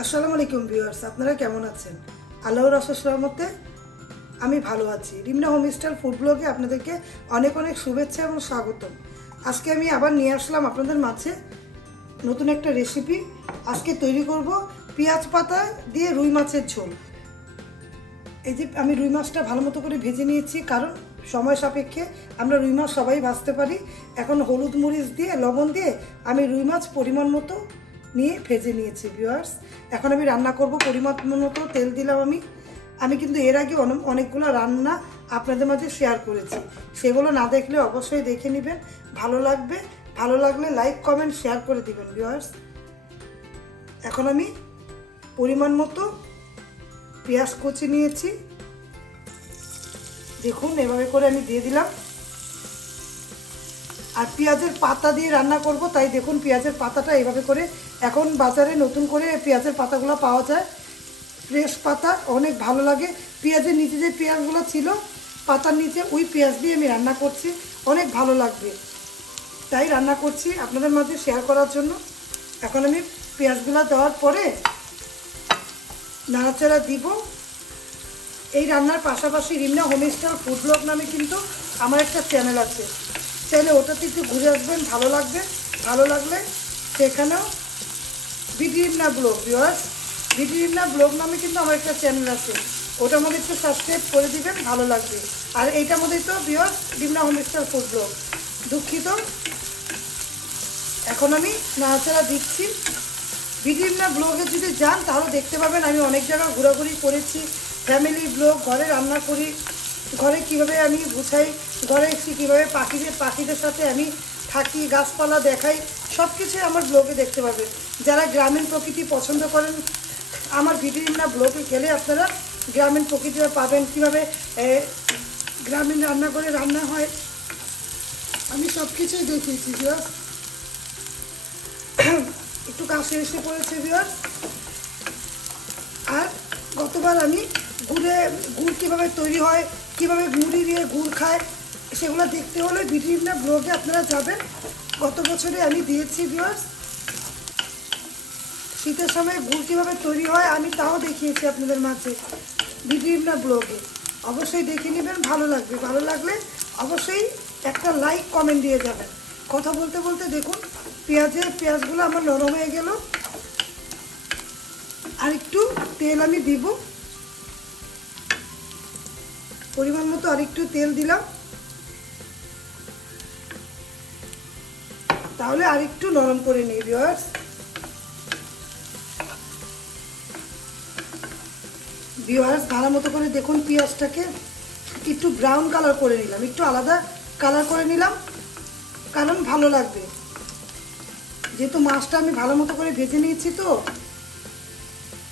আসসালামু আলাইকুম ভিউয়ার্স, আপনারা কেমন আছেন? আল্লাহর অশেষ রহমতে আমি ভালো আছি। রিমনা হোমস্টাইল ফুড ব্লগে আপনাদেরকে অনেক অনেক শুভেচ্ছা এবং স্বাগতম। আজকে আমি আবার নিয়ে আসলাম আপনাদের মাঝে নতুন একটা রেসিপি। আজকে তৈরি করব পেঁয়াজ পাতা দিয়ে রুই মাছের ঝোল। এই যে আমি রুই মাছটা ভালো মতো করে ভেজে নিয়েছি, কারণ সময় সাপেক্ষে আমরা রুই মাছ সবাই ভাজতে পারি। এখন হলুদ মরিচ দিয়ে লবণ দিয়ে আমি রুই মাছ পরিমাণ মতো নিয়ে ভেজে নিয়েছি ভিউয়ার্স। এখন আমি রান্না করব, পরিমাণ মতো তেল দিলাম। আমি কিন্তু এর আগে অনেকগুলো রান্না আপনাদের মাঝে শেয়ার করেছি, সেগুলো না দেখলে অবশ্যই দেখে নেবেন, ভালো লাগবে। ভালো লাগলে লাইক কমেন্ট শেয়ার করে দিবেন ভিউয়ার্স। এখন আমি পরিমাণ মতো পেঁয়াজ কুচি নিয়েছি, দেখুন এভাবে করে আমি দিয়ে দিলাম। আর পেঁয়াজের পাতা দিয়ে রান্না করব, তাই দেখুন পেঁয়াজের পাতাটা এভাবে করে, এখন বাজারে নতুন করে পেঁয়াজের পাতাগুলো পাওয়া যায়, ফ্রেশ পাতা, অনেক ভালো লাগে। পেঁয়াজের নিচে যে পেঁয়াজগুলো ছিল পাতার নিচে, ওই পেঁয়াজ দিয়ে আমি রান্না করছি, অনেক ভালো লাগবে, তাই রান্না করছি আপনাদের মাঝে শেয়ার করার জন্য। এখন আমি পেঁয়াজগুলো দেওয়ার পরে নাড়াচাড়া দিব। এই রান্নার পাশাপাশি রিমনা হোমস্টাইল ফুড ব্লগ নামে কিন্তু আমার একটা চ্যানেল আছে, চাইলে ওটাতে একটু ঘুরে আসবেন, ভালো লাগবে। ভালো লাগলে সেখানেও BD Rimna blog viewers, BD Rimna blog নামে কিন্তু আমার একটা চ্যানেল আছে, ওটার মধ্যে একটু সাবস্ক্রাইব করে দিবেন, ভালো লাগবে। আর এইটার মধ্যেই তো ভিউয়ার্স রিমনা হোমস্টাইল ফুড ব্লগ। দুঃখিত। এখন আমি নাড়াচাড়া দিচ্ছি। বিডি রিমনা ব্লগে যদি যান তাহলে দেখতে পাবেন আমি অনেক জায়গা ঘোরাঘুরি করেছি, ফ্যামিলি ব্লগ, ঘরে রান্না করি, ঘরে কিভাবে আমি গুছাই, ঘরে এসে কীভাবে পাখিদের সাথে আমি থাকি, গাছপালা দেখাই, সব কিছুই আমার ব্লগে দেখতে পাবেন। যারা গ্রামীণ প্রকৃতি পছন্দ করেন, আমার বিডি রিমনা ব্লগে গেলে আপনারা গ্রামীণ প্রকৃতিটা পাবেন, কীভাবে গ্রামীণ রান্না করে রান্না হয়, আমি সব কিছুই দেখিয়েছি ভিউয়ার্স। একটু কাশি এসে পড়েছে ভিউয়ার্স। আর গতবার আমি গুড় কীভাবে তৈরি হয়, কীভাবে মুড়ি দিয়ে গুড় খায়, সেগুলো দেখতে হলে বিডি রিমনা ব্লগে আপনারা যাবেন। গত বছরে আমি দিয়েছি ভিউয়ার্স, শীতের সময় গুড় কীভাবে তৈরি হয় আমি তাও দেখিয়েছি আপনাদের মাঝে বিডি রিমনা ব্লগে। অবশ্যই দেখে নেবেন, ভালো লাগবে। ভালো লাগলে অবশ্যই একটা লাইক কমেন্ট দিয়ে যাবেন। কথা বলতে বলতে দেখুন পেঁয়াজগুলো আমার নরম হয়ে গেল। আর একটু তেল আমি দিব, পরিমাণ মতো আর একটু তেল দিলাম, তাহলে আর একটু নরম করে নিই ভিউয়ার্স। ভালো মতো করে দেখুন পেঁয়াজটাকে একটু ব্রাউন কালার করে নিলাম, একটু আলাদা কালার করে নিলাম, কারণ ভালো লাগবে। যেহেতু মাছটা আমি ভালো মতো করে ভেজে নিয়েছি, তো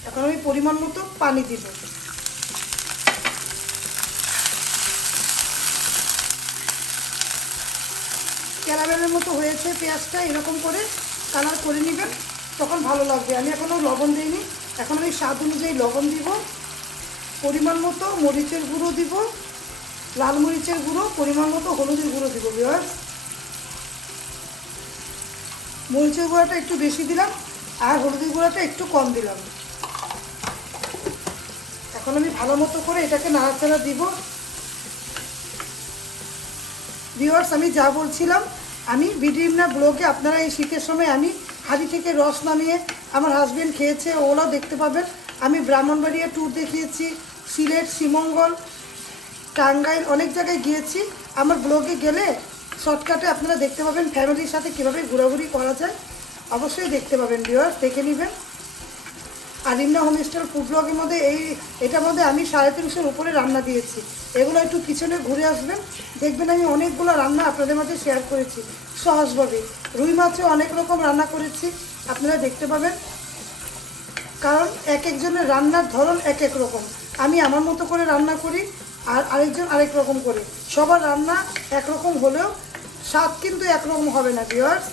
এখন আমি পরিমাণ মতো পানি দিব। ক্যারামেলের মতো হয়েছে পেঁয়াজটা, এরকম করে কালার করে নেবেন, তখন ভালো লাগবে। আমি এখনও লবণ দিইনি, এখন আমি স্বাদ অনুযায়ী লবণ দিব, পরিমাণ মতো মরিচের গুঁড়ো দিব, লাল মরিচের গুঁড়ো, পরিমাণ মতো হলুদের গুঁড়ো দিব ভিউয়ার্স। মরিচের গুঁড়োটা একটু বেশি দিলাম আর হলুদের গুঁড়োটা একটু কম দিলাম। এখন আমি ভালো মতো করে এটাকে নাড়াচাড়া দিব ভিউয়ার্স। আমি যা বলছিলাম, আমি বিডি রিমনা ব্লগে আপনারা এই শীতের সময় আমি হাঁড়ি থেকে রস নামিয়ে আমার হাজবেন্ড খেয়েছে, ওগুলোও দেখতে পাবেন। আমি ব্রাহ্মণবাড়িয়া ট্যুর দেখিয়েছি, সিলেট, শ্রীমঙ্গল, টাঙ্গাইল, অনেক জায়গায় গিয়েছি। আমার ব্লগে গেলে শর্টকাটে আপনারা দেখতে পাবেন ফ্যামিলির সাথে কীভাবে ঘোরাঘুরি করা যায়, অবশ্যই দেখতে পাবেন ভিউয়ার্স, দেখে নেবেন। আর রিমনা হোমস্টাইল ফুড ব্লগের মধ্যে এটার মধ্যে আমি 350-এর উপরে রান্না দিয়েছি। এগুলো একটু পিছনে ঘুরে আসবেন, দেখবেন আমি অনেকগুলো রান্না আপনাদের মাঝে শেয়ার করেছি সহজভাবে। রুই মাছও অনেক রকম রান্না করেছি, আপনারা দেখতে পাবেন, কারণ এক একজনের রান্নার ধরন এক এক রকম। আমি আমার মতো করে রান্না করি, আর আরেকজন আরেক রকম করে। সবার রান্না একরকম হলেও স্বাদ কিন্তু একরকম হবে না ভিউয়ার্স,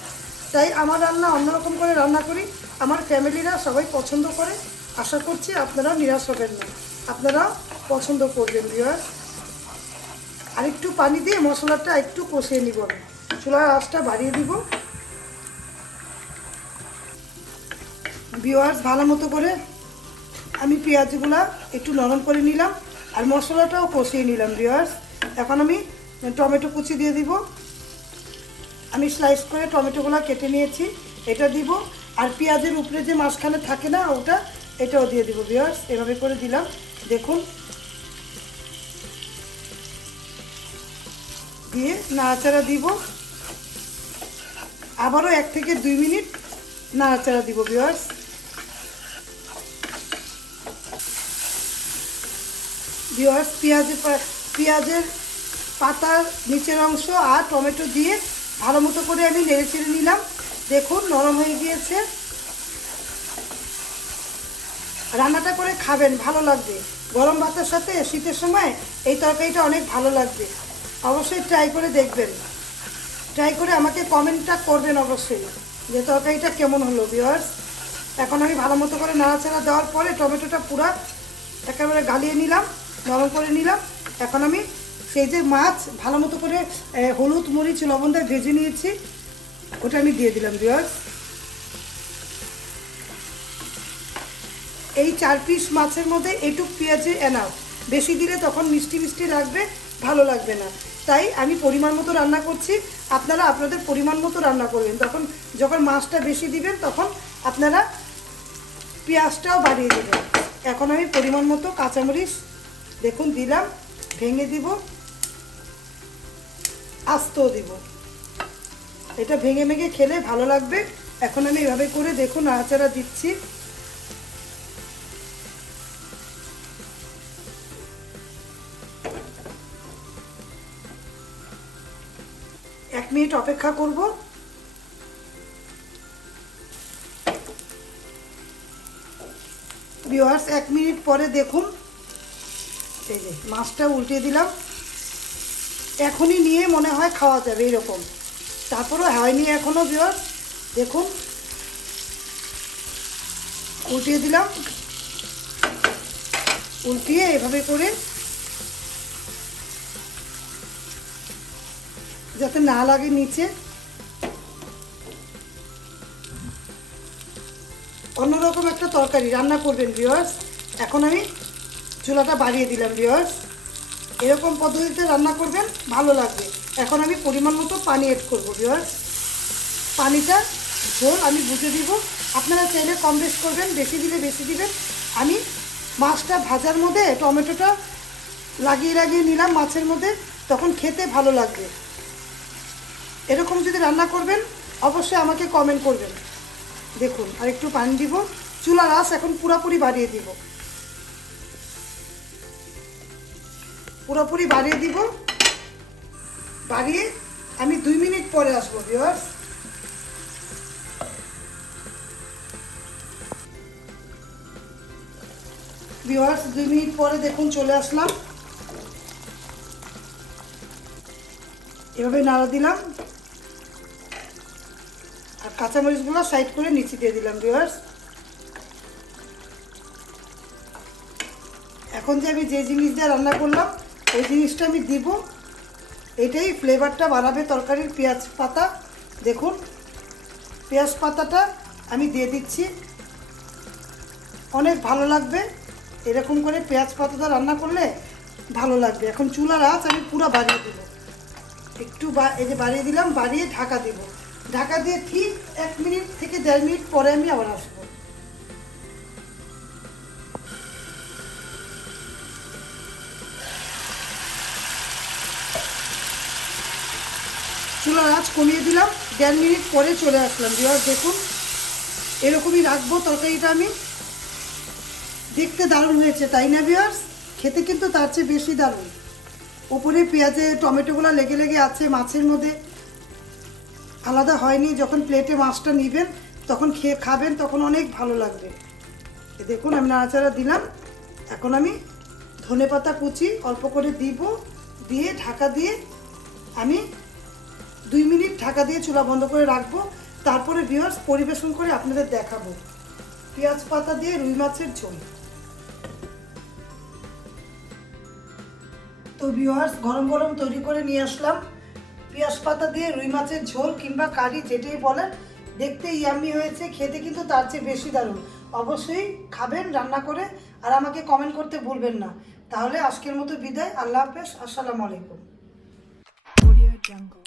তাই আমার রান্না অন্যরকম করে রান্না করি, আমার ফ্যামিলিরা সবাই পছন্দ করে। আশা করছি আপনারাও নিরাশ হবেন না, আপনারাও পছন্দ করবেন ভিউয়ার্স। আর একটু পানি দিয়ে মশলাটা একটু কষিয়ে নিব, আমি চুলার আঁচটা বাড়িয়ে দিব। ভিউয়ার্স ভালো মতো করে আমি পেঁয়াজগুলো একটু নরম করে নিলাম আর মশলাটাও কষিয়ে নিলাম ভিউয়ার্স। এখন আমি টমেটো কুচি দিয়ে দিব। আমি স্লাইস করে টমেটোগুলো কেটে নিয়েছি, এটা দিব। আর পেঁয়াজের উপরে যে মাঝখানে থাকে না ওটা, এটাও দিয়ে দিব ভিউয়ার্স। এভাবে করে দিলাম, দেখুন। দিয়ে নাড়াচাড়া দিব, আবারও 1 থেকে 2 মিনিট নাড়াচাড়া দিব ভিউয়ার্স। ভিউয়ার্স পেঁয়াজের পাতার নিচের অংশ আর টমেটো দিয়ে ভালো মতো করে আমি নেড়ে চেড়ে নিলাম। দেখুন নরম হয়ে গিয়েছে। রান্নাটা করে খাবেন, ভালো লাগবে। গরম ভাতের সাথে শীতের সময় এই তরকারিটা অনেক ভালো লাগবে। অবশ্যই ট্রাই করে দেখবেন, ট্রাই করে আমাকে কমেন্টটা করবেন অবশ্যই যে তরকারিটা কেমন হলো ভিউয়ার্স। এখন আমি ভালো মতো করে নাড়াচাড়া দেওয়ার পরে টমেটোটা পুরো একেবারে গালিয়ে নিলাম, নরম করে নিলাম। এখন আমি সেই যে মাছ ভালো মতো করে হলুদ মরিচ লবণ দিয়ে ভেজে নিয়েছি ওটা আমি দিয়ে দিলাম ভিউয়ার্স। এই 4 পিস মাছের মধ্যে এইটুক পেঁয়াজে এনাফ, বেশি দিলে তখন মিষ্টি মিষ্টি লাগবে, ভালো লাগবে না। তাই আমি পরিমাণ মতো রান্না করছি, আপনারা আপনাদের পরিমাণ মতো রান্না করবেন। তখন যখন মাছটা বেশি দিবেন তখন আপনারা পেঁয়াজটাও বাড়িয়ে দেবেন। এখন আমি পরিমাণ মতো কাঁচামরিচ দেখুন দিলাম, ভেঙে দিব, আস্তও দিব। এটা ভেঙে ভেঙে খেলে ভালো লাগবে। এখন আমি এভাবে করে দেখুন নাড়াচাড়া দিচ্ছি। এক মিনিট অপেক্ষা করব। ভিউয়ার্স 1 মিনিট পরে দেখুন এই যে মাছটা উল্টে দিলাম। এখনই নিয়ে মনে হয় খাওয়া যাবে এরকম, তারপরও হয়নি এখনও ভিউয়ার্স। দেখুন উল্টিয়ে দিলাম, উল্টিয়ে এভাবে করে যাতে না লাগে নিচে, অন্যরকম একটা তরকারি রান্না করবেন ভিউয়ার্স। এখন আমি চুলাটা বাড়িয়ে দিলাম ভিউয়ার্স। এরকম পদ্ধতিতে রান্না করবেন, ভালো লাগবে। এখন আমি পরিমাণ মতো পানি এড করবো ভিউয়ার্স। পানিটা ঝোল আমি বুঝে দিব, আপনারা চাইলে কম বেশ করবেন, বেশি দিলে বেশি দিবেন। আমি মাছটা ভাজার মধ্যে টমেটোটা লাগিয়ে লাগিয়ে নিলাম মাছের মধ্যে, তখন খেতে ভালো লাগবে। এরকম যদি রান্না করবেন অবশ্যই আমাকে কমেন্ট করবেন। দেখুন আর একটু পানি দিব, চুলার আঁচ এখন পুরোপুরি বাড়িয়ে দিব, পুরোপুরি বাড়িয়ে দিব। বাড়িয়ে আমি 2 মিনিট পরে আসবো ভিউয়ার্স। ভিউয়ার্স 2 মিনিট পরে দেখুন চলে আসলাম। এভাবে নাড়া দিলাম আর কাঁচামরিচগুলো সাইড করে নিচে দিয়ে দিলাম ভিউয়ার্স। এখন যে আমি যে জিনিস দিয়ে রান্না করলাম ওই জিনিসটা আমি দিব, এটাই ফ্লেভারটা বাড়াবে তরকারির। পেঁয়াজ পাতা দেখুন, পেঁয়াজ পাতাটা আমি দিয়ে দিচ্ছি, অনেক ভালো লাগবে। এরকম করে পেঁয়াজ পাতাটা রান্না করলে ভালো লাগবে। এখন চুলার আঁচ আমি পুরো বাড়িয়ে দেবো, একটু এই যে বাড়িয়ে দিলাম, বাড়িয়ে ঢাকা দেবো। ঢাকা দিয়ে ঠিক 1 মিনিট থেকে 1.5 মিনিট পরে আমি আবার আসবো। চুলার আঁচ কমিয়ে দিলাম, 1.5 মিনিট পরে চলে আসলাম ভিউয়ার্স। দেখুন এরকমই রাখবো তরকারিটা আমি। দেখতে দারুণ হয়েছে তাই না ভিউয়ার্স? খেতে কিন্তু তার চেয়ে বেশি দারুণ। উপরে পেঁয়াজে টমেটোগুলো লেগে লেগে আছে মাছের মধ্যে, আলাদা হয়নি। যখন প্লেটে মাছটা নিবেন তখন খেয়ে খাবেন, তখন অনেক ভালো লাগবে। দেখুন আমি নাড়াচাড়া দিলাম। এখন আমি ধনেপাতা কুচি অল্প করে দিব, দিয়ে ঢাকা দিয়ে আমি 2 মিনিট ঢাকা দিয়ে চুলা বন্ধ করে রাখবো। তারপরে ভিউয়ার্স পরিবেশন করে আপনাদের দেখাবো পেঁয়াজ পাতা দিয়ে রুই মাছের ঝোল। তো ভিউয়ার্স গরম গরম তৈরি করে নিয়ে আসলাম পেঁয়াজ পাতা দিয়ে রুই মাছের ঝোল কিংবা কারি যেটাই বলেন। দেখতে ইয়াম্মি হয়েছে, খেতে কিন্তু তার চেয়ে বেশি দারুণ। অবশ্যই খাবেন রান্না করে, আর আমাকে কমেন্ট করতে ভুলবেন না। তাহলে আজকের মতো বিদায়, আল্লাহ হাফেজ, আসসালামু আলাইকুম। Audio Jungle.